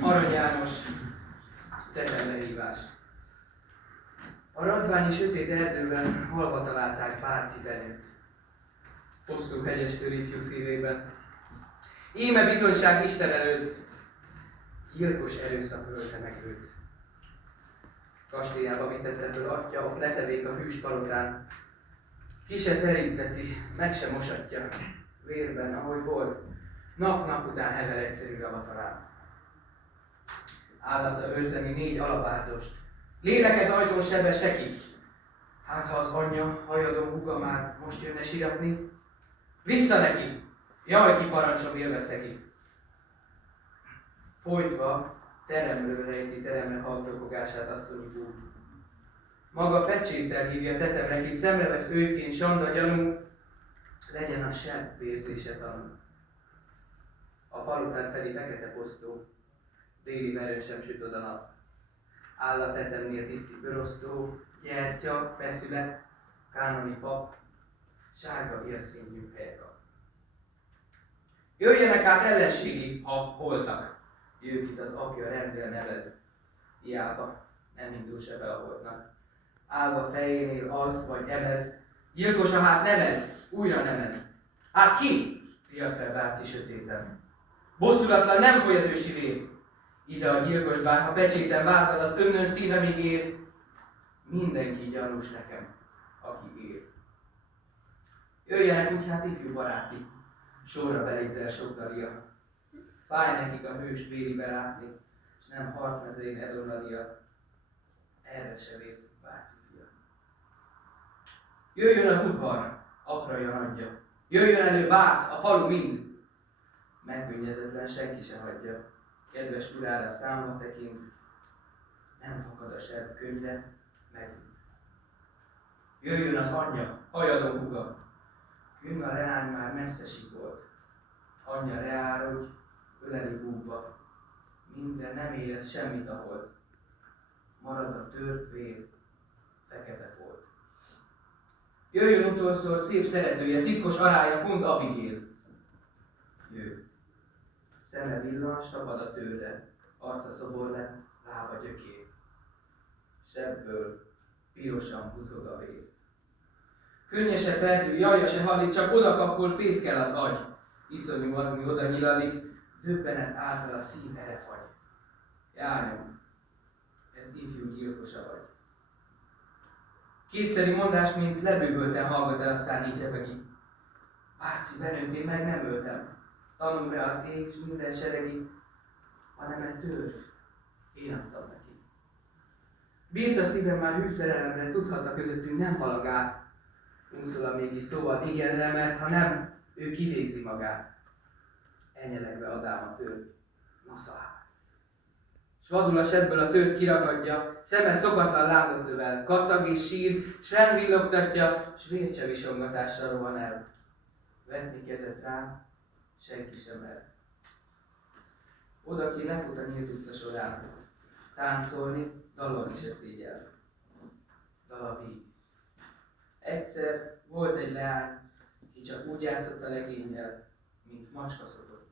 Arany János tetemrehívás. A radványi sötét erdőben halva találták Bárci Benőt, hosszú hegyestől ifjú szívében. Íme bizonyság Isten előtt, gyilkos erőszak ölte meg őt. Kastélyába vitette föl atya, ott letevék a hűs palotán. Ki se teríteti, meg se mosatja, vérben, ahogy volt, nap-nap után hever egyszerű ravatalán. Állata őrzeni 4 alapárdost, lélekez ajtón sebe sekik. Hát ha az anyja, hajadon húga már most jönne siratni, vissza neki, jaj, ki parancsom élveszegi. Folytva teremről rejti teremre haltokogását asszonyi búg. Maga pecséttel hívja tetemre, kit szemre vesz őként sanda gyanú, legyen a sebb vérzése tanú. A palotán felé fekete posztó, déli verőn sem süt oda nap. Áll a tetemnél tiszti bőrosztó, gyertya, feszület, kánoni pap, sárga vérszínű helyekap. Jöjjenek hát ellenségi, ha voltak, ők az apja rendel nevez. Hiába nem indul se be a holtnak. Állva fejénél az vagy emez, gyilkosa hát nemez, újra nemez. Hát ki? Riad fel Bárci sötéten. Bosszulatlan nem foly az ősi vér. Ide a gyilkos bár, ha pecséten vártad, az önnön szívemig ér. Mindenki gyanús nekem, aki ér. Jöjjenek úgy hát ifjú baráti, sorra beléptel sok daria. Fáj nekik a hős véri látni, s nem harcmezén Edonaria. Erre se vész Bárci fia. Jöjjön az udvar, apraja nagyja. Jöjjön elő Bác, a falu mind. Megkönnyezetlen senki se hagyja. Kedves urára számba tekint, nem fakad a sebb könyve megint. Jöjjön az anyja, hajadon húga. Künga leány már messze sikolt. Anyja leárodj, öleli búgva. Minden nem érez semmit a hold. Marad a tört vér, fekete folt. Jöjjön utolszor szép szeretője, titkos arája, Kunt Abigail. Jöjj. Szeme villans, tapad a tőre, arca szobor lett, lába gyökér. Sebből pirosan húzog a vér. Könnye se perdül, jajja se hallik, csak odakapul, fészkel az agy. Iszonyú az, mi oda nyilalik, döbbenet által a szív erefagy. Járjunk, ez ifjú gyilkosa vagy. Kétszeri mondás, mint lebűvölten hallgat el, aztán így rebegi. Bárci Benőt én meg nem öltem. Tanulj be az ég, s minden seregi, hanem egy törzs, én adtam neki. Bírt a szívem már hű szerelemre, tudhatta közöttünk nem halag át. Unszula mégis szóval igenre, mert ha nem, ő kivégzi magát. Enyelegbe adám a tőrt, nosza hát. S vadul a sebből a tőrt kirakadja, szeme szokatlan lángot lövel, kacag és sír, s fennvillogtatja, s vércsevisongatásra rohan el. Vetni kezet rá, senki sem mer. Oda ki lefut a nyílt utca során, táncolni, dalolni se szégyel. Dal a víg. Egyszer volt egy leány, ki csak úgy játszott a legénnyel, mint macska szokott.